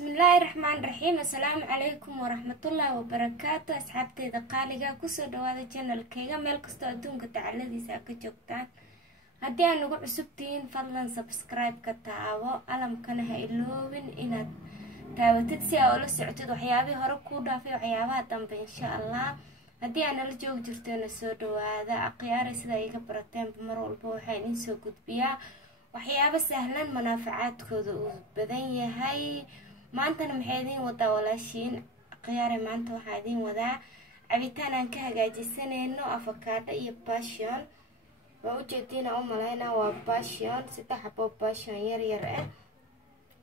بسم الله الرحمن الرحيم. السلام عليكم ورحمة الله وبركاته. أصحابتي دقاليقا كسو دوادا جنال كيغا ميل كستو أدونك تعالدي ساكا جوكتان هدي أنو عسوبتين فضلا سبسكرايب كتاعو ألم كانها إلوين إنا تاوتد سي أولو سعتد وحيابي هركو دافي وحيابها دنب إن شاء الله هدي أنا لجوك جرتين سو دوادا أقياري سيدا إيقا براتين بمرو البوحين إنسو قدبيا وحيابا سهلا منافعات كودو بدن يهي maantana maxay idin wadaa walaashiin qiyaare maanta waxa idin wadaa cabitaan aan ka hagaajisanayno avocado iyo passion waa u jeedina oo malaynaa waa passion saddex xabo passion yar yar ah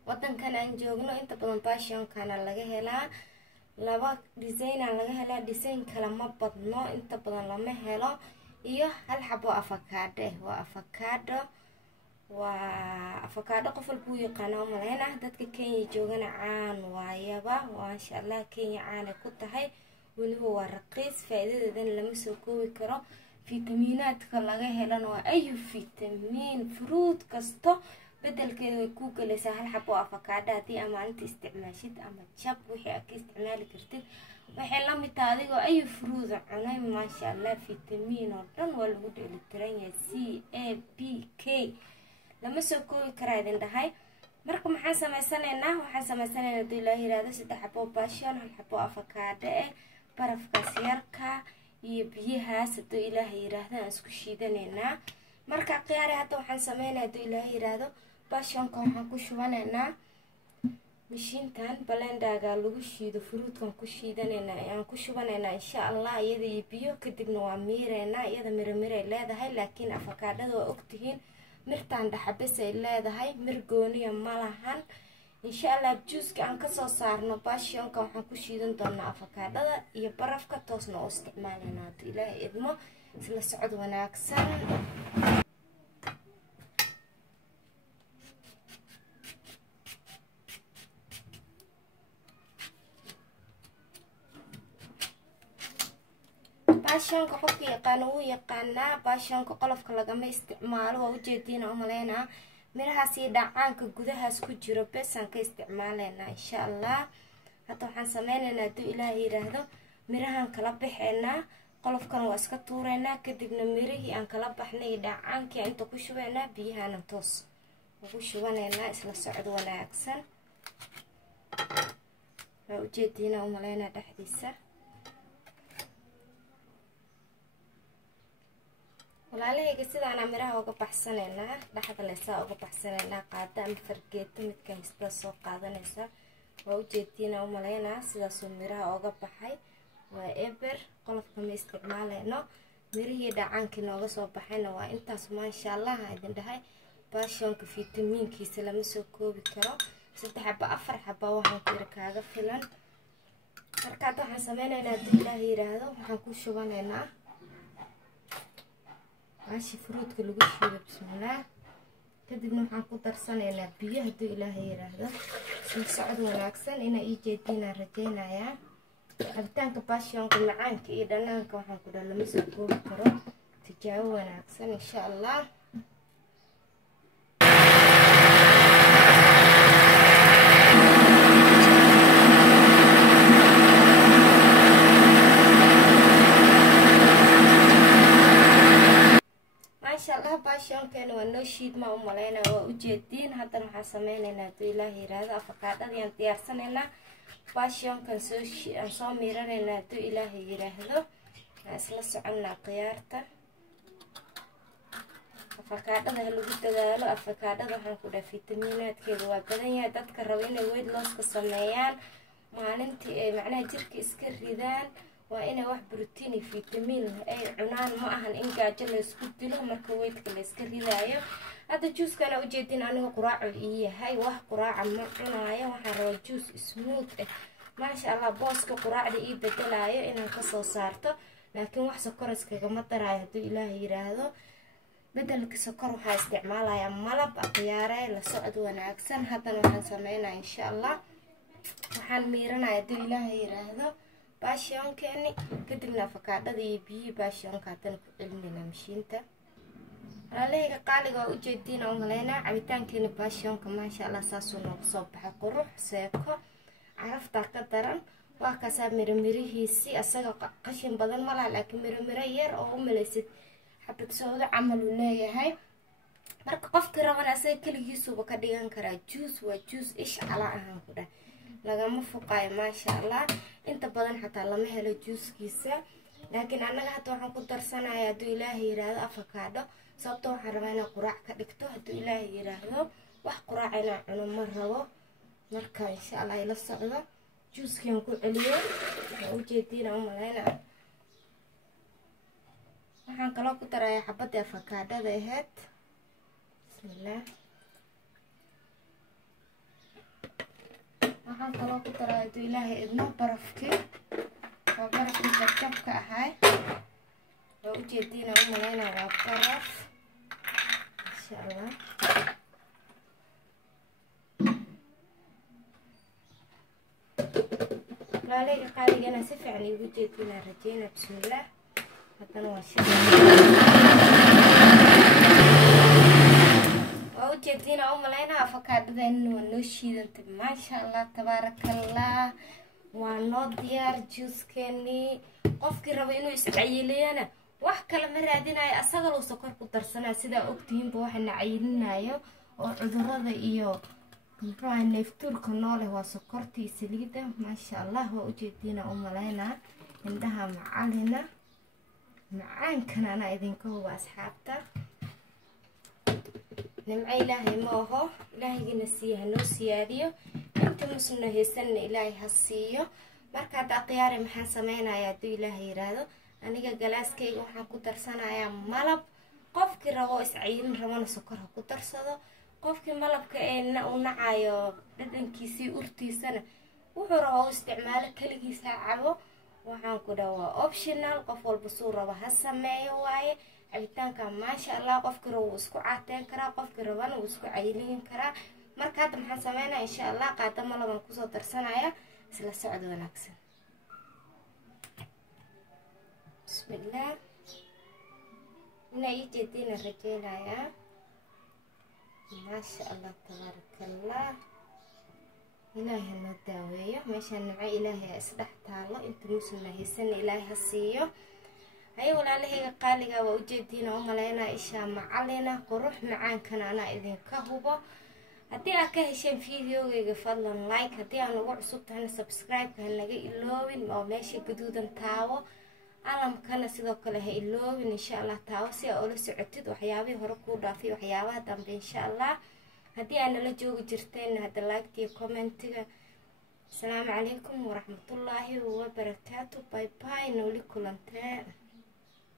wadankan aan joogno inta badan passion kana laga helaa laba design aan laga helaa design kala ma badno inta badan lama helo iyo hal xabo avocado waa avocado qofal buu yaqaano malaynaa dadka Kenya joogana caan waayaba waa insha Allah Kenya caan ku tahay waliba waa raqiis faa'iidadeedan lama soo koobi karo fiitamiinaadka laga helana waa ayu fiitamiin fruit kasto bedelkeeda way ku galaysaa hal xabo avocado hadii ama inta isticmaashid ama jab wixii aad isticmaali kartid waxay la mid tahay adigoo ayu fruit cunay ma sha Allah fiitamiin oo dhan waa lagu dheelitiran yahay C A B K lama soo koobi karaa idin dhahay marka maxaan sameysanaynaa hadii Ilaahay yiraahdo saddex xabo passion hal xabo avocado barafkaas yarka iyo biyahaas hadii Ilaahay yiraahdo aan isku shiidanaynaa marka qiyaare hadda waxaan sameeynaa hadii Ilaahay yiraahdo passionka waxaan ku shubanaynaa mishiintan blenderga lagu shiido fruitkan ku shiidanaynaa aan ku shubanaynaa insha Allah iyada iyo biyo kadibna waa miireynaa iyada miro leedahay laakiin avocado waa ogtihiin mirtaan dhaxabis ay leedahay mir gooniya malahan insha Allah juice aan ka soo saarno passionka waxaan ku shiidan doonaa avocadada iyo barafka toosna oo isticmaalnaa Ilaahay idmo isla socod wanaagsan passionka qofka yaqaan uu yaqaanaa passionka qolofka lagama isticmaalo waa u jeedina oo maleena mirahaas iyo dhacaanka gudahaas ku jiro besan ka isticmaaleena insha Allah hadda waxaan sameynaynaa hadii Ilaahay yiraahdo mirahan kala bixeenaa qolofkan waa iska tuureynaa kadibna mirihii aan kala baxnay dhacaankii inta ku shubeynaa biyahan toos ugu shubaneynaa isla socod wanaagsan waa u jeedina oo maleena dhaxdiisa walaalahayga sidaan amiraha uga baxsanaynaa dhaxda leesaa uga baxsanaynaa qaada ama fargeeto midka hista soo qaadanaysa waa u jeedina u maleynaa sidaas oo miraha uga baxay waa eber qolofka ma isticmaalayno mirihii dhacaankii nooga soo baxayna waa intaas ma insha Allah idin dhahay passionka fiitamiinkiisa lama soo koobi karo saddex xabo afar xabo waxaan ku kaaga filan marka waxaan sameynaynaa hadii Ilaahay yiraahdo waxaan ku shubanaynaa عاشي فروت كل وجه بسم الله كدبنا حنكو درسنا بيه هدو إلهي يراهده سنسعد وناكسن إنا إيجادينا رجينا يا هبتانك باشيونك معانك إيدانانك وحنكو دالمسكو بكرو تجاو وناكسن إن شاء الله passion كان ونو شيد ما أملينا وجدين حتى نحن سمينا إلهي هذا avocado yang ديارسنا passion كان سوشي صاميرنا إلهي هذا أسلس عنا قيارته avocado ده اللي بتداله avocado ده هنقول فيتامينات كده وبدنيا تذكرين الويد لوس كسميان معناتي معناه جرك إسكر ريدان وأنا واحد بروتيني فيتامين أي عنان ما أهل إنجا جل سكوت له مركويت كل إسكري ذايا هذا جوز كان وجدين أنا قراع إيه هاي واحد قراع معنا وحر جوز سموث ما شاء الله باص كقراع دي بدلايا إن القصة صارته لكن واحد سكر كما ترى هذا إلهي هذا بدل كسكر وها استعمالها يا ملب أخياره لسعد وناكسن حتى نحن سمعنا إن شاء الله وحن ميرنا هذا إلهي هذا passion كأني كدبنا avocado دي بي passion كاتن كعلمنا مشينته عليه قالي وجدين أملينا عبيتان كيني باشيونك ما شاء الله ساسو نوصوب قروح سيكو عرفت قدرا وكسب مرمريهيسي أساق قشن بدن ملا لكن مرمريير أو مليست حبة سودا عملوا ليهاي marka qofka rabana asay kaligiisu ka dhigan kara juice waa juice ish ala ahaan ku dhah lagama fuqaay ma sha Allah inta badan xataa lama helo juicekiisa laakiin anaga hadda waxaan ku darsanayaa haduu Ilaahay yiraahdo avocado sababtoo waxaan rabaa inaan quraac ka dhigto haduu Ilaahay yiraahdo wax quraac inaan cuno ma rabo marka insha Allah ila socdo juicekan ku celiyo u jeedina u maleena waxaan kala ku darayaa xabada avocado aheed بسم الله waxaan kaloo ku daraa haduu Ilaahay idmo barafki waa barafki jabka ahay oo u jeedina u maleena waa baraf insha Allah laalayga qaaligeena si fiican ugu jeedina rajayna bismillah hadana waa shaqo وجدينا أملينا أفكار إنه نشيد ما شاء الله تبارك الله ونضيار جوز كني قف كربي إنه يسعيلينا وحكى لما رادينا أصغر وسكر قدر سنة سيدا أكتين بوحنا عيلنا يو وعذرة إيو كنتوا نفتور كناله وسكرتي سليدة ما شاء الله وجدينا أملينا عندها معالنا معان كان أنا إذن كهو أصحابته نمعي إلهي ما هو إلهي نسيه نو سياديو أنت مسلنا هيسن إلهي هالسيو مركات أقياري محان سمينا يا دو إلهي رادو أنيقا قلاس كيغو محان كترسانا يا ملب قفكي رغو إسعيين رمان سكرها كترسادو قفكي ملب كأينا ونعايو لدن كيسي أرتي سنة وحو رغو استعمالك كليكي ساعبو وحان كدوا أوبشنال قفو البصورة وهالسمايو واي عبيتانك ما شاء الله قفك رو اسكو عاتين كرا قفك روان واسكو عيلين كرا marka hadda maxaan sameeynaa insha Allah qaadamo laban ku soo darsanaya isla socod wanaagsan bismillah inay jeedina rajeelaya ma sha Allah tabarakallah ilaahay na daaweeyo meeshan nacay ilaahay isdhax taalo inta muslimna haysan ilaahay hasiiyo أيوة عليه قالي وجدينا وملينا إشا معلنا قروح معان كان أنا إذن كهوبة هدي أكهشين فيديو يفضل لايك هدي أنا وعصوب تهنا سبسكرايب كهن لقي إلوين أو ماشي قدودا تاو أنا مكان سيدوك له إلوين إن شاء الله تاو سي أولو سعتد وحيابي هرقو دافي وحيابها دنب إن شاء الله هدي أنا لجوغ جرتين هدا لايك دي كومنت السلام عليكم ورحمة الله وبركاته باي باي نولي كلانتين